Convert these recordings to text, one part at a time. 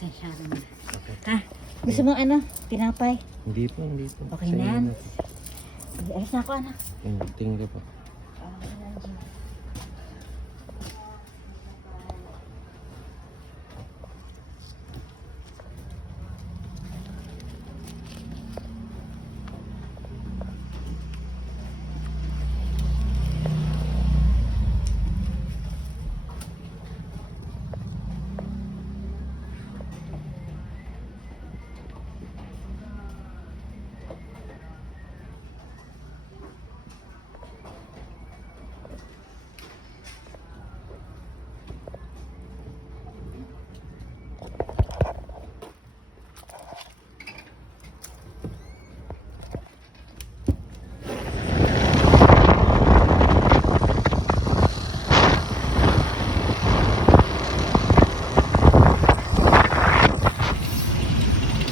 Sensyado na. Okay. Ha? Gusto mo ano? Tinapay? Hindi po, hindi po. Okay na yan. Alis na ako ano? Tingin ka po.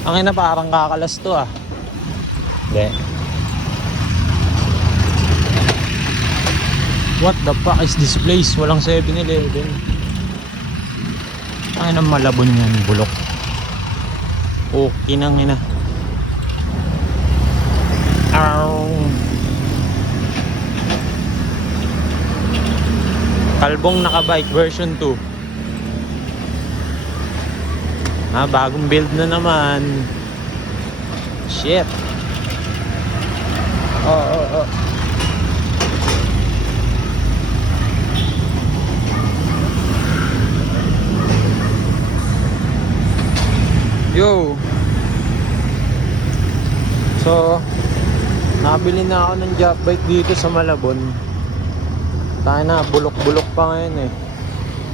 Ang ina parang kakalas to ah. Hindi. What the fuck is this place? Walang 7-Eleven. Ay nang malabon yan, bulok. Okay nang ina. Ow. Kalbong nakabike version 2. Ah, bagong build na naman. Shit. Oh, oh, oh. Yo. So, nabili na ako ng job bike dito sa Malabon. Tayo na, bulok-bulok pa ngayon eh.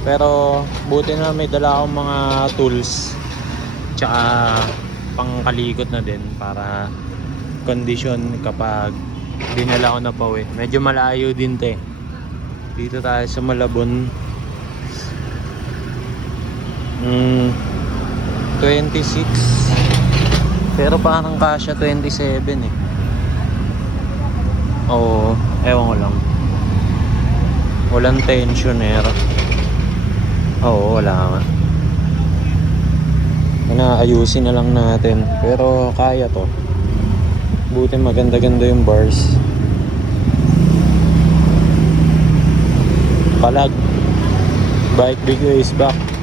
Pero buti na may dala akong mga tools tsaka pangkalikot na din para condition kapag dinala ko na pa eh. Medyo malayo din te. Dito tayo sa Malabon. Mm, 26 pero parang kasya 27 eh. Oo, ewan ko lang. Walang tensioner. Oo, wala nga. Inaayusin na lang natin. Pero kaya to. Buti maganda-ganda yung bars. Palag. Bike big is back.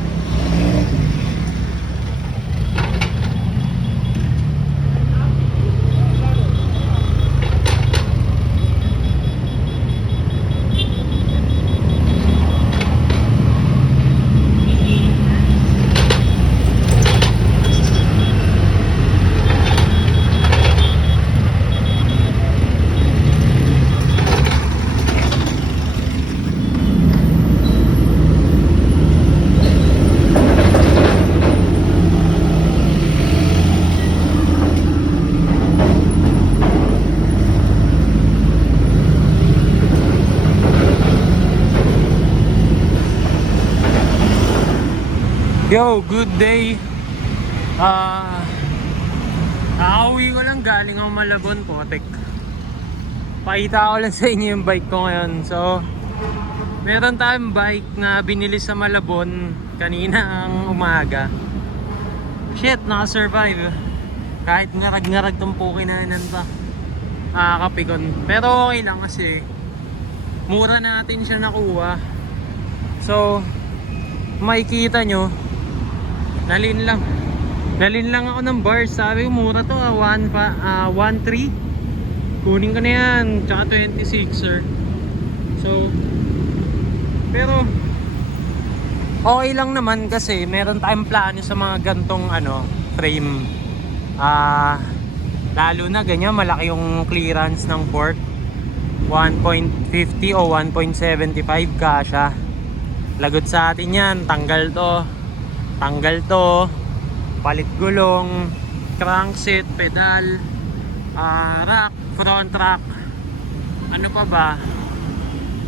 Yo, good day. Ah, Nakauwi ko lang galing ako Malabon, pumatik. Pakita ko lang sa inyo yung bike ko ngayon. So, meron tayong bike na binili sa Malabon kanina ang umaga. Shit, naka-survive. Kahit ngarag-ngarag tong pukinanan pa. Nakakapikon. Pero okay lang kasi mura natin siya nakuha. So, makikita nyo, Nalin lang. Nalin lang ako ng bars. Sabi ko mura to ah. 1 pa, ah, 1.3. Kunin ko na yan. Tsaka 26er. So, pero, okay lang naman kasi meron tayong plano sa mga gantong ano, frame. Ah, lalo na ganyan, malaki yung clearance ng fork. 1.50 o 1.75 kasha. Lagot sa atin yan. Tanggal to tanggal to. Palit gulong crankset pedal ah, rack front rack. Ano pa ba?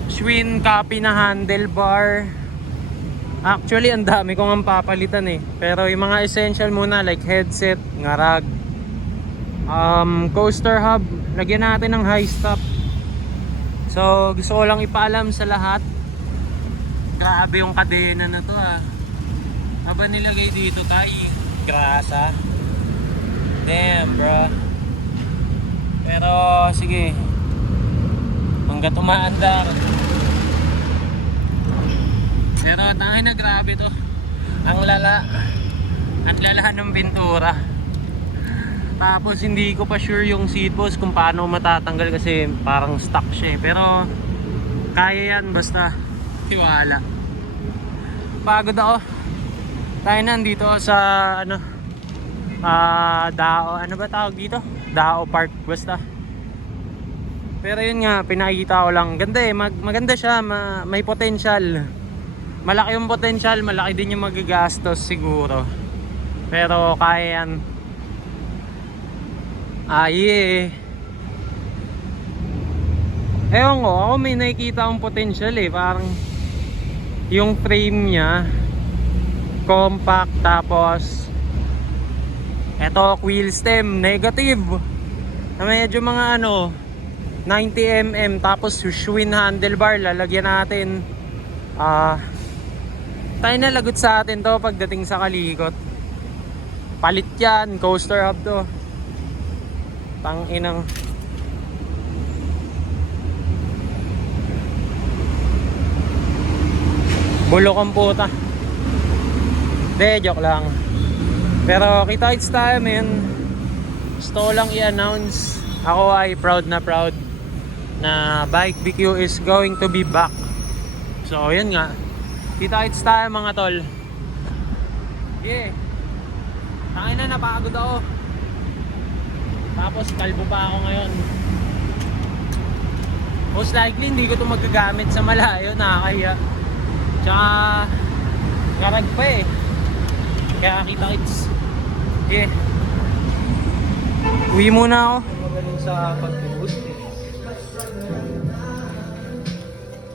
Schwinn copy na handlebar actually ang dami kong ang papalitan eh. Pero yung mga essential muna like headset ngarag. Um, coaster hub lagyan natin ng high stop. So gusto ko lang ipaalam sa lahat. Grabe yung kadena na to ah Aba nilagay dito tayo. Grasa. Damn, bro. Pero, sige. Hanggat umaandar. Pero, tangin na grabe to. Ang lala. Ang lalahan ng pintura. Tapos, hindi ko pa sure yung seat post kung paano matatanggal kasi parang stuck siya eh. Pero, kaya yan basta tiwala. Pagod ako. Tayo nandito sa ano ah Dao, ano ba tawag dito? Dao Park basta. Pero yun nga, pinakita ko lang. Ganda eh, mag- maganda siya, ma- may potential. Malaki yung potential, malaki din yung magagastos siguro. Pero kaya yan. Ah, yeah. Ewan ko, ako may nakikita akong potential eh. Parang yung frame niya compact tapos eto wheel stem negative. Na medyo mga ano 90mm tapos Schwinn handlebar lalagyan natin. Ah tayo na lagot sa atin to pagdating sa kalikot. Palit yan coaster hub to. Tang inang. Bulok ang puta De, joke lang. Pero kita it's tayo men. Gusto lang i-announce. Ako ay proud na proud na Bike BQ is going to be back. So, yun nga. Kita it's tayo mga tol. Yeah. Tangin na, napagod ako. Tapos, kalbo pa ako ngayon. Most likely, hindi ko to magagamit sa malayo. Nakakaya. Tsaka, garag pa eh. Kaya kita kits. Yeah. Uwi muna ako. Magaling sa pag-post eh.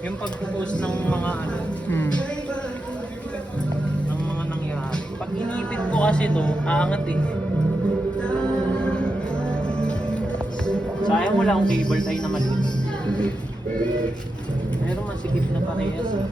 Yung pag-post ng mga ano, Hmm. ng mga nangyari. Pag inipit ko kasi to, aangat eh. Sayang wala akong cable tie na maliit. Pero masikip na parehas. eh.